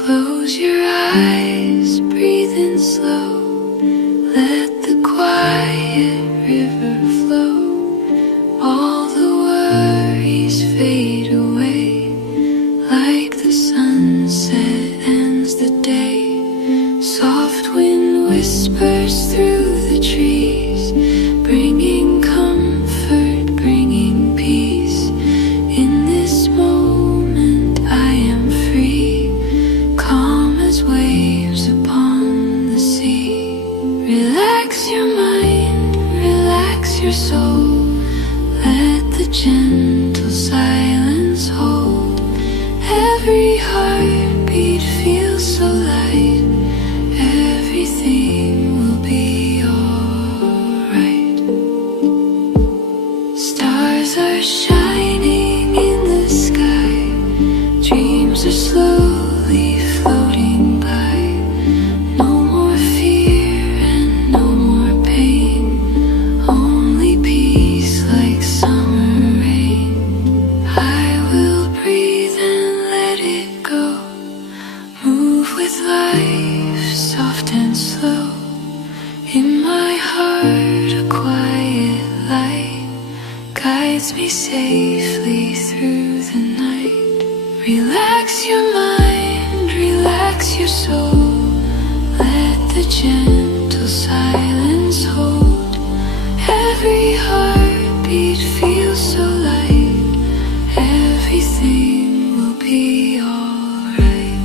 Close your eyes, breathe in slow. Let the quiet river flow. All the worries fade away. Like the sunset ends the day. Soft wind whispers through the trees, bringing comfort, bringing peace. In this moment I am free, calm as waves upon the sea. Relax your mind, relax your soul. Let the gentle silence hold. Every heartbeat feels so light. Everything will be alright. Stars are shining in the sky. Dreams are slowly floating by. No more fear and no more pain. Only peace like summer rain. I will breathe and let it go. Move with life, soft and slow. In my heart a quiet light guides me safely through the night. Relax your mind, relax your soul. Let the gentle silence hold. Every heartbeat feels so light. Everything will be alright.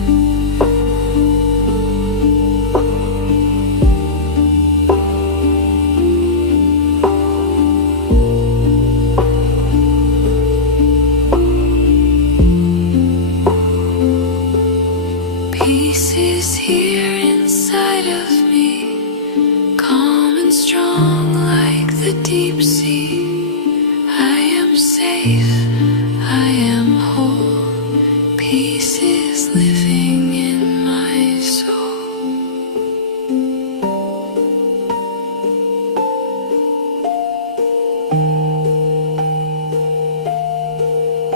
Peace is here inside of me, calm and strong like the deep sea.